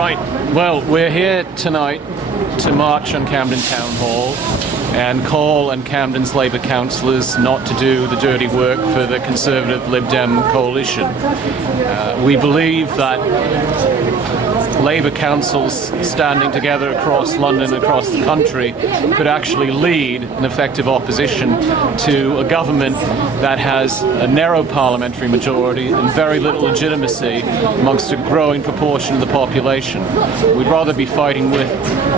Right. Well, we're here tonight to march on Camden Town Hall and call on Camden's Labour councillors not to do the dirty work for the Conservative Lib Dem coalition. We believe that Labour councils standing together across London, across the country, could actually lead an effective opposition to a government that has a narrow parliamentary majority and very little legitimacy amongst a growing proportion of the population. We'd rather be fighting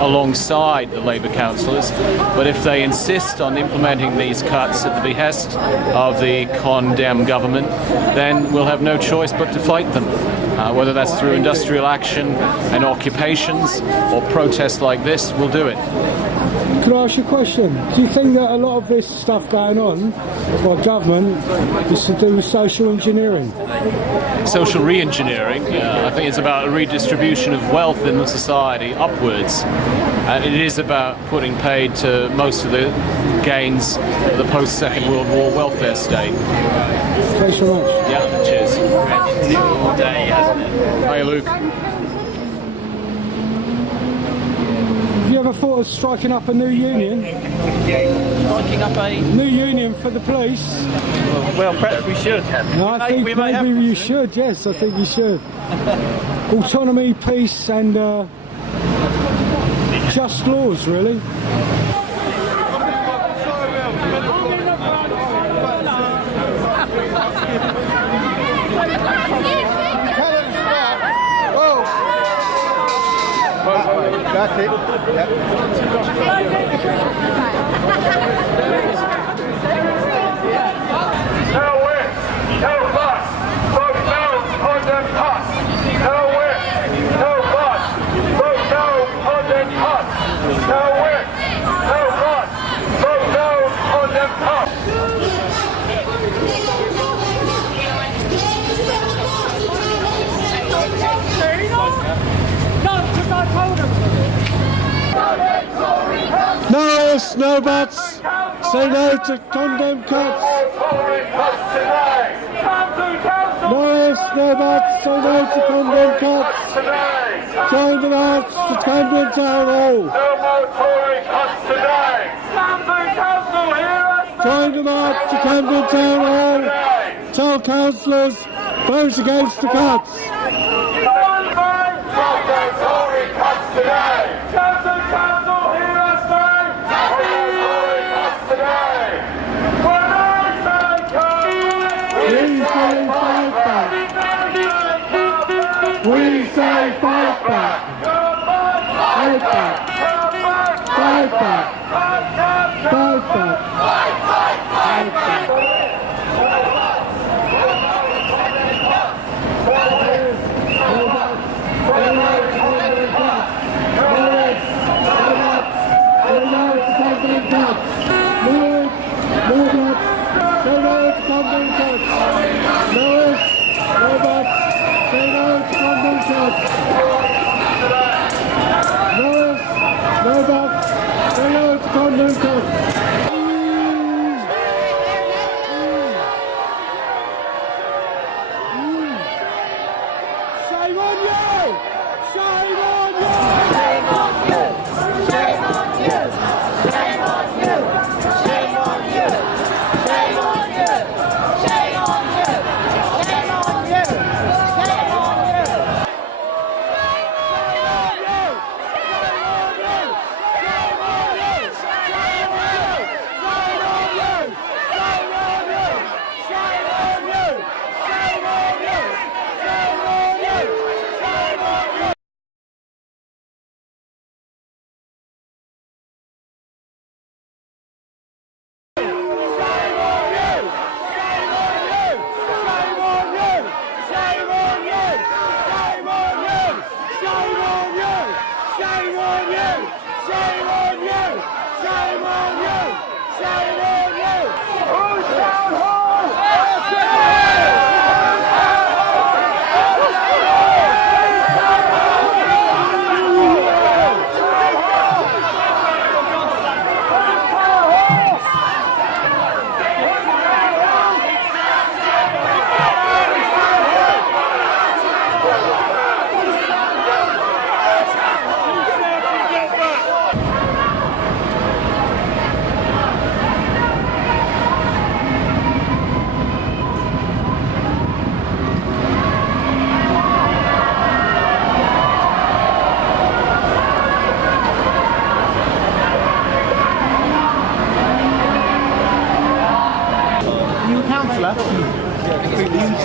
alongside the Labour councillors, but if they insist on implementing these cuts at the behest of the Con Dem government, then we'll have no choice but to fight them. Whether that's through industrial action and occupations or protests like this, we'll do it. Can I ask you a question? Do you think that a lot of this stuff going on by government is to do with social engineering? Social re-engineering, I think it's about a redistribution of wealth in the society upwards. And it is about putting paid to most of the gains of the post-Second World War welfare state. Thanks very much. Yeah, cheers. All day, hasn't it? Hi, Luke. Have you ever thought of striking up a new union? Striking up a... New union for the police? Well, perhaps we should. No, I think maybe you should, yes, I think you should. Autonomy, peace and just laws, really. That's it. Yep. No whip, no bus, vote no on them cuts. No whip, no bus, vote no on them cuts. No whip, no bus, vote no on them cuts. No ifs, no buts. Say no to condom cuts. No ifs, no buts. Say no to condom cuts. Join the march to Camden Town Hall. No more Tory cuts today. Camden Council, hear us. Join the march to Camden Town Hall. Tell councillors, vote against the cuts. No Tory cuts today. Camden Council, hear us say. No Tory cuts today. When I say cut, We say fight back. We say fight back. Fight back. Fight back. Fight back. Fight back.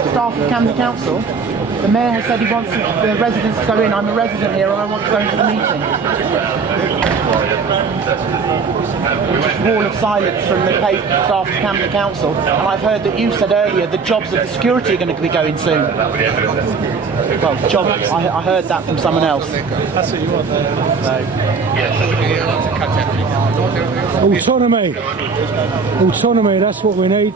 staff of Camden Council. The mayor has said he wants the residents to go in. I'm a resident here and I want to go into the meeting. Just wall of silence from the paid staff of Camden Council. And I've heard that you said earlier the jobs of the security are going to be going soon. Well, jobs, I heard that from someone else. That's what you want there. Autonomy. Autonomy, that's what we need.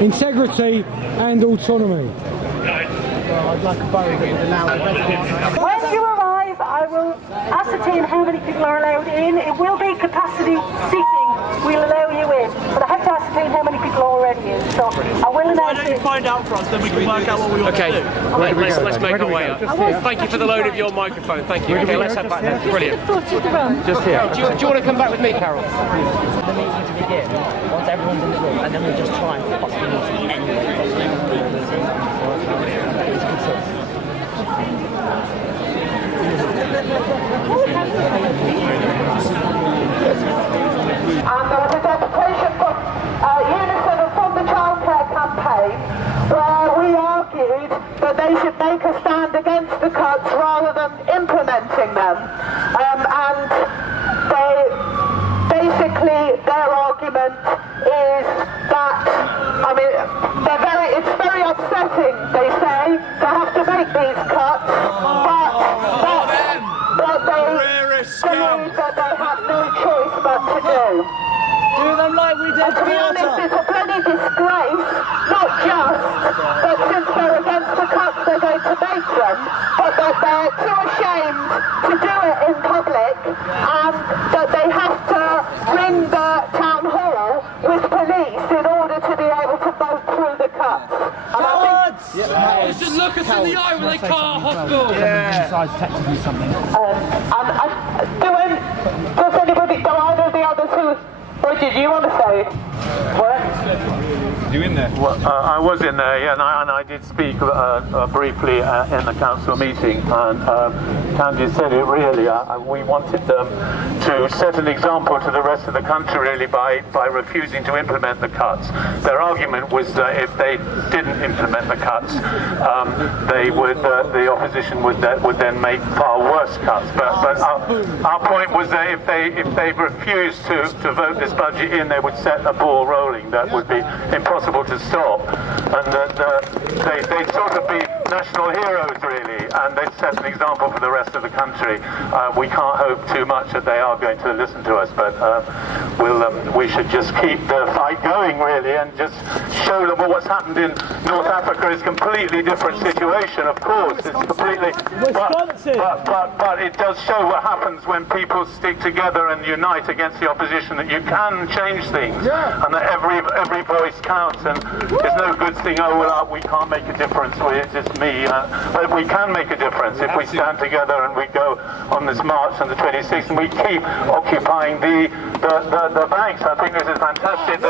Integrity and autonomy. Well, I'd like a borough that would allow the residents. When you arrive, I will ascertain how many people are allowed in. It will be capacity seating. We'll allow you in, but I have to ascertain how many people are already in. So I will announce. Why don't you find out for us, then we can work out what we want to do. Okay, let's make our way up. Thank you for the load of your microphone. Thank you. Okay, let's head back there. Brilliant. Just here. Do you want to come back with me, Carol? The meeting to begin, once everyone's in the room, and then we'll just try and fuck the meeting And there was a deputation from Unison and from the childcare campaign where we argued that they should make a stand against the cuts rather than implementing them. And they basically, their argument is that, I mean, it's very upsetting, they say, to have to make these cuts, but they believe that they have no choice but to do. Do them like we did. And to be honest, it's a bloody disgrace, not just that since they're against the cuts they're going to make them, but that they're too ashamed to do it in public and that they have to ring the town hall with police in order to be able to vote through the cuts. And I think, Just look us in the eye when they call hospital. Besides texting me something. does anybody, do either of the others who, what did you want to say? What? You in there? Well, I was in there, yeah, and I did speak briefly in the council meeting, and Candy said it really. We wanted them to set an example to the rest of the country, really, by refusing to implement the cuts. Their argument was that if they didn't implement the cuts, the opposition would then make far worse cuts. But our point was that if they refused to vote this budget in, they would set a ball rolling that would be impossible to stop, and that they'd sort of be national heroes, really, and they'd set an example for the rest of the country. We can't hope too much that they are going to listen to us, but we should just keep the fight going, really, and just show them what's happened in North Africa is a completely different situation, of course. It's completely, but it does show what happens when people stick together and unite against the opposition, that you can change things, and that every voice counts, and it's no good thing, we can't make a difference, it's just me, but we can make a difference if we stand together and we go on this march on the 26th and we keep occupying the banks. I think this is fantastic. The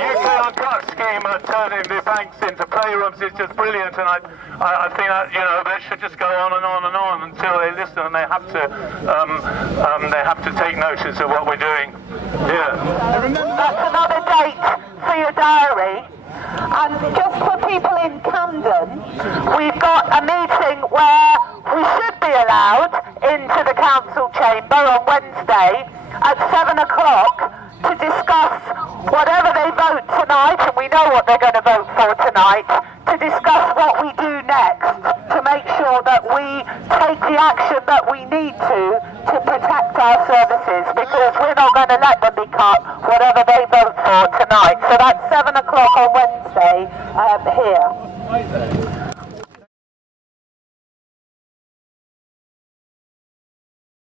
UK Uncut scheme turning the banks into playrooms is just brilliant, and I think that, they should just go on and on and on until they listen, and they have to take notice of what we're doing. That's another date for your diary. And just for people in Camden, we've got a meeting where we should be allowed into the council chamber on Wednesday at 7 o'clock to discuss whatever they vote tonight, and we know what they're going to vote for tonight, to discuss what we do next to make sure that we take the action that we need to protect our services, because we're not going to let them be cut, whatever